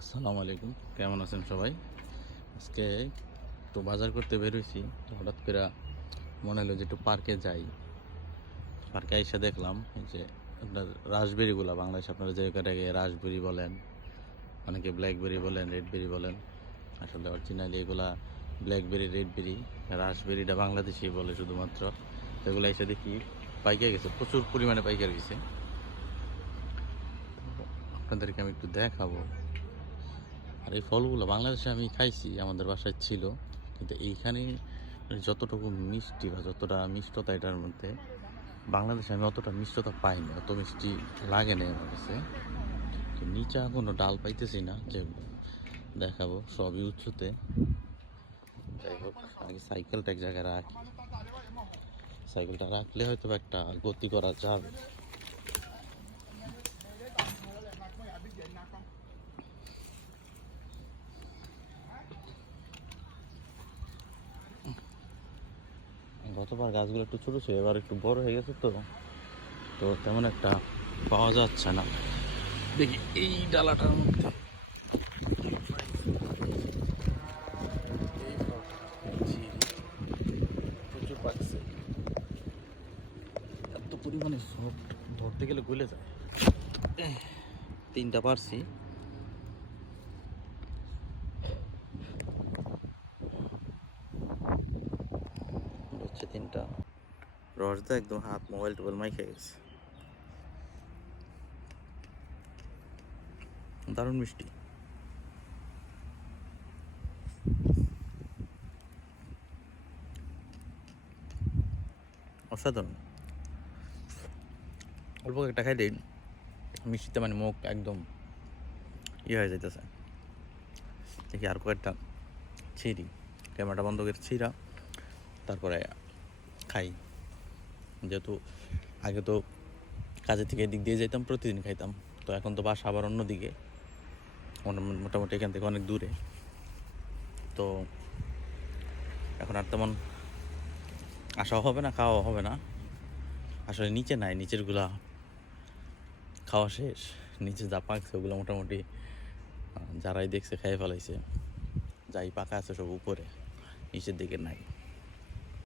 আসসালামু আলাইকুম, কেমন আছেন সবাই? আজকে একটু বাজার করতে বেরোইছি। তো হঠাৎ করে মনে হলো যে একটু পার্কে যাই। পার্কে এসে দেখলাম এই যে আপনার রাসবেরিগুলা, বাংলাদেশে আপনারা যে জায়গাটাকে রাসবেরি বলেন, অনেকে ব্ল্যাকবেরি বলেন, রেডবেরি বলেন। আসলে অরিজিনালি এগুলা ব্ল্যাকবেরি, রেডবেরি। রাসবেরিটা বাংলাদেশি বলে শুধুমাত্র। এগুলো এসে দেখি পাইকে গেছে, প্রচুর পরিমাণে পাইকার গেছে। আপনাদেরকে আমি একটু দেখাবো। আর এই ফলগুলো বাংলাদেশে আমি খাইছি, আমাদের বাসায় ছিল, কিন্তু এইখানে মানে যতটুকু মিষ্টি বা যতটা মিষ্টতা এটার মধ্যে, বাংলাদেশে আমি অতটা মিষ্টতা পাইনি, অত মিষ্টি লাগে না আমার কাছে। তো নিচে কোনো ডাল পাইতেছি না যে দেখাবো, সবই উঁচুতে। যাই হোক, আগে সাইকেলটা এক জায়গায় রাখি, সাইকেলটা রাখলে হয়তো একটা গতি করা যাবে। গতবার গাছগুলো একটু ছোটো ছিল, এবার একটু বড় হয়ে গেছে, তো তো তেমন একটা পাওয়া যাচ্ছে না। দেখি এই ডালাটার মধ্যে প্রচুর পাকছে, এত পরিমাণে সফট, ধরতে গেলে গলে যায়। তিনটা পারছি। হচ্ছে তিনটা, রস দেয় একদম, হাত মোবাইল টোবাইল মাইখে গেছে। দারুণ মিষ্টি। অসাধারণ। অল্প একটা খাই দিই, মিষ্টিতে মানে মুখ একদম ইয়ে হয়ে যাইতেছে। দেখি আর কয়েকটা ছিঁড়ি, ক্যামেরাটা বন্ধ করে ছিঁড়া, তারপরে খাই। যেহেতু আগে তো কাজের থেকে এদিক দিয়ে যেতাম, প্রতিদিন খাইতাম। তো এখন তো বাসা আবার অন্যদিকে, মোটামুটি এখান থেকে অনেক দূরে। তো এখন আর তেমন আসাও হবে না, খাওয়াও হবে না। আসলে নিচে নাই, নিচেরগুলা খাওয়া শেষ। নিচে যা পাকছে ওগুলো মোটামুটি যারাই দেখছে খেয়ে ফেলাইছে। যাই পাকা আছে সব উপরে, নিচের দিকে নাই।